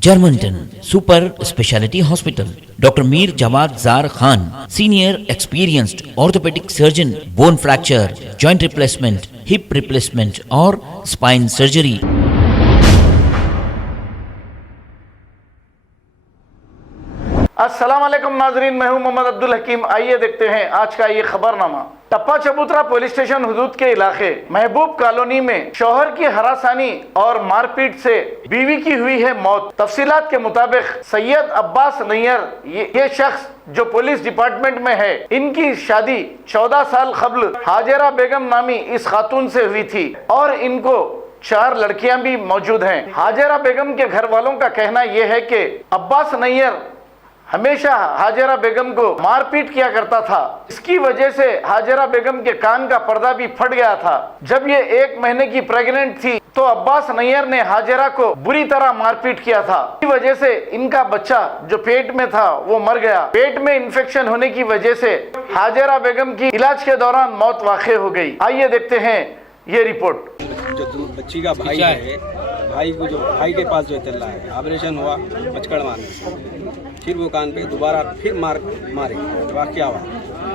Germantown Super Speciality Hospital. Dr. Mir Jawad Zar Khan, senior experienced orthopedic surgeon, bone fracture, joint replacement, hip replacement और spine surgery. अस्सलाम वालेकुम नाजरीन, मैं हूं मोहम्मद अब्दुल हकीम। आइए देखते हैं आज का ये खबरनामा। टप्पा चबूतरा पुलिस स्टेशन हुदूद के इलाके महबूब कॉलोनी में शौहर की हरासानी और मारपीट से बीवी की हुई है मौत। तफसीलात के मुताबिक सैयद अब्बास नैयर ये शख्स जो पुलिस डिपार्टमेंट में है, इनकी शादी 14 साल कबल हाजिरा बेगम नामी इस खातून से हुई थी और इनको 4 लड़कियां भी मौजूद हैं। हाजिरा बेगम के घर वालों का कहना यह है कि अब्बास नैयर हमेशा हाजिरा बेगम को मारपीट किया करता था। इसकी वजह से हाजिरा बेगम के कान का पर्दा भी फट गया था। जब ये 1 महीने की प्रेग्नेंट थी तो अब्बास नैयर ने हाजिरा को बुरी तरह मारपीट किया था। इसी वजह से इनका बच्चा जो पेट में था वो मर गया। पेट में इन्फेक्शन होने की वजह से हाजिरा बेगम की इलाज के दौरान मौत वाक़ई हो गई। आइए देखते हैं ये रिपोर्ट। जो बच्ची का भाई है, भाई के पास जो चल रहा है, ऑपरेशन हुआ मचकड़ मारने से, फिर वो कान पे दोबारा फिर मारे वाकया हुआ।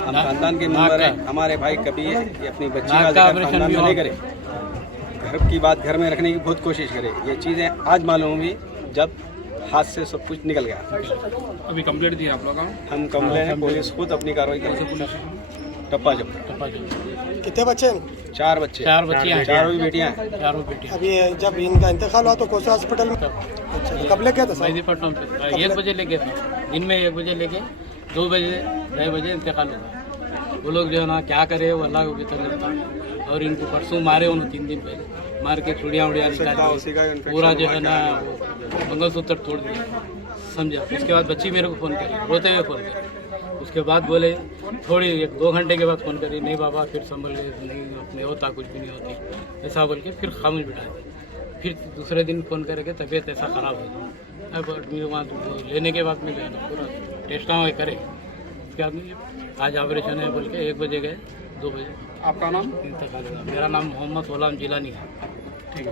हम खानदान के मेंबर हैं, हमारे भाई कभी ये अपनी बच्ची का खानदान में नहीं करे, घर की बात घर में रखने की बहुत कोशिश करे। ये चीज़ें आज मालूम हुई जब हाथ से सब कुछ निकल गया। अभी कंप्लेंट दी आप लोग? हम कंप्लेंट है, पुलिस खुद अपनी कार्रवाई करे। टप्पा जब कितने बच्चे हैं? 4 बच्चे, 4 बच्चियाँ हैं, चारों बेटियाँ हैं। चारों बेटियाँ। अभी जब इनका इंतकाल हुआ तो कौन सा हॉस्पिटल में? अच्छा, कब लेके था? मेहदीपट्टनम पे 1 बजे लेके था, दिन में 1 बजे लेके 2 बजे 2:30 बजे इंतकाल हुआ। वो लोग जो है ना क्या करे वो अल्लाह को बेहतर जानता। और इनको परसों मारे उन्होंने 3 दिन पहले मार के चूड़ियाँ निकाल पूरा जो है ना मंगलसूत्र तोड़ दिया, समझा। उसके बाद बच्ची मेरे को फ़ोन करी, रोते हुए फ़ोन करी। उसके बाद बोले थोड़ी 1-2 घंटे के बाद फ़ोन करी, नहीं बाबा फिर संभल नहीं, अपने होता कुछ भी नहीं होती, ऐसा बोल के फिर खामोश बिठा दी। फिर दूसरे दिन फ़ोन करके तबीयत ऐसा ख़राब हो गई। अब एडमिट वहाँ लेने के बाद में जो है ना पूरा टेस्ट वहाँ करे। उसके बाद में आज ऑपरेशन है बोल के 1 बजे गए, 2 बजे आपका नाम? इंतकाल हुआ। मेरा नाम मोहम्मद गुलाम जिलानी है। ठीक है।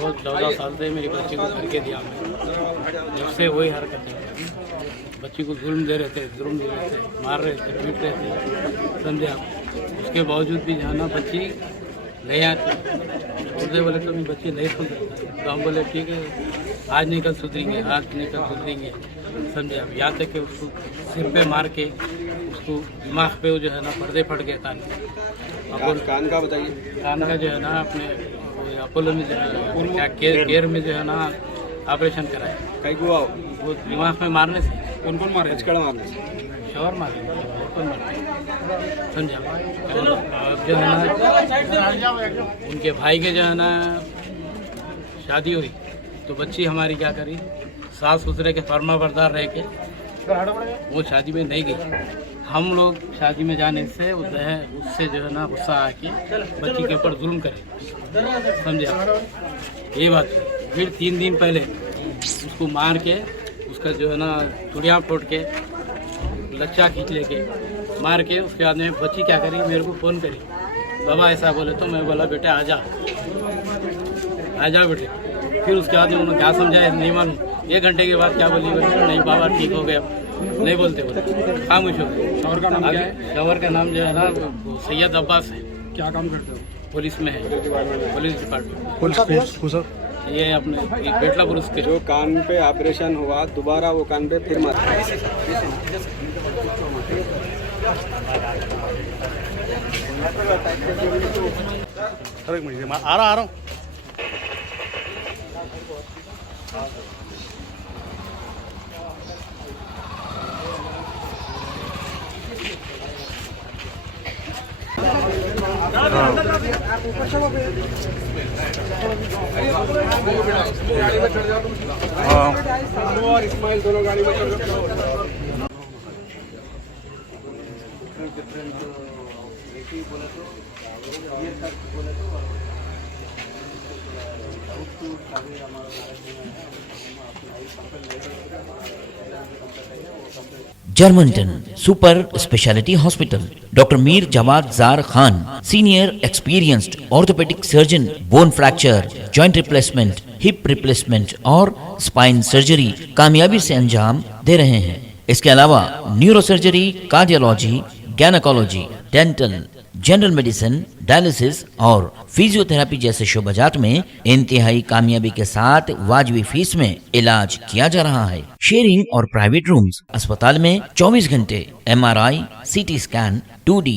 रोज 14 साल से मेरी बच्ची को करके दिया मैं, जब से वही हरकत है। बच्ची को जुल्म दे रहे थे, मार रहे थे, पीट रहे थे, समझे आप। उसके बावजूद भी जाना बच्ची नहीं आती। बोलते बोले तो बच्ची नहीं सुन सकती, तो हम बोले ठीक है आज नहीं कल सुधरेंगे, समझे आप। यहाँ तक कि उसको सिर पे मार के उसको दिमाग पे जो है ना पर्दे फट गए कान का बताइए। कान का जो है ना अपने अपोलो में जो है क्या केयर में जो है ना ऑपरेशन कराया। कहीं हुआ वो दिमाग में मारने से। कौन मारे? मचकड़ मारने से, शोर मारे, समझा। अब जो है ना उनके भाई के जो है ना शादी हुई तो बच्ची हमारी क्या करी, सास ससुरे के फर्मा बरदार रह के वो शादी में नहीं गई। हम लोग शादी में जाने से उससे जो है ना गुस्सा आके बच्ची के ऊपर जुल्म करे, समझे। ये बात फिर 3 दिन पहले उसको मार के उसका जो है ना चूड़ियाँ फोड़ के लच्चा खींच लेके मार के उसके बाद में बच्ची क्या करी, मेरे को फ़ोन करी, बाबा ऐसा बोले तो मैं बोला बेटे आ जा बेटे। फिर उसके बाद में उन्होंने क्या समझाया नहीं मालूम। 1 घंटे के बाद क्या बोली, नहीं बाबा ठीक हो गया, नहीं बोलते खामोश हो गए। शौहर का नाम क्या है? शौहर का नाम जो है ना सैयद अब्बास है। क्या काम करते हो? पुलिस में है, पुलिस डिपार्टमेंट। ये अपने बेटला पुरुष के जो कान पे ऑपरेशन हुआ दोबारा वो कान पे फिर मारा। एक मिनट आ रहा हूँ। और इस्माइल दोनों गाड़ी में चढ़ जाओ। Germantown super speciality hospital, doctor Mir Jamat Zar Khan, senior experienced orthopaedic surgeon, bone fracture, joint replacement, hip replacement और स्पाइन सर्जरी कामयाबी से अंजाम दे रहे हैं। इसके अलावा neuro surgery, cardiology, gynaecology, dental, general medicine, dialysis और फिजियोथेरेपी जैसे शोबाजात में इंतहाई कामयाबी के साथ वाजबी फीस में इलाज किया जा रहा है। शेयरिंग और प्राइवेट रूम्स, अस्पताल में 24 घंटे MRI, CT scan, 2D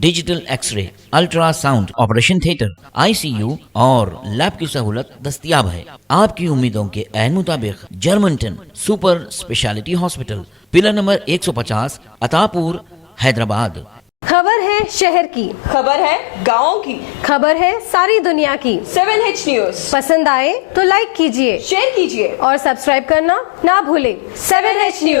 digital X ray, ultrasound, operation theatre, ICU और लैब की सहूलत दस्तयाब है। आपकी उम्मीदों के ऐन मुताबिक Germanten super speciality hospital, pillar number 150, Attapur, Hyderabad. खबर है शहर की, खबर है गाँव की, खबर है सारी दुनिया की। 7H न्यूज पसंद आए तो लाइक कीजिए, शेयर कीजिए और सब्सक्राइब करना ना भूलें। 7H news.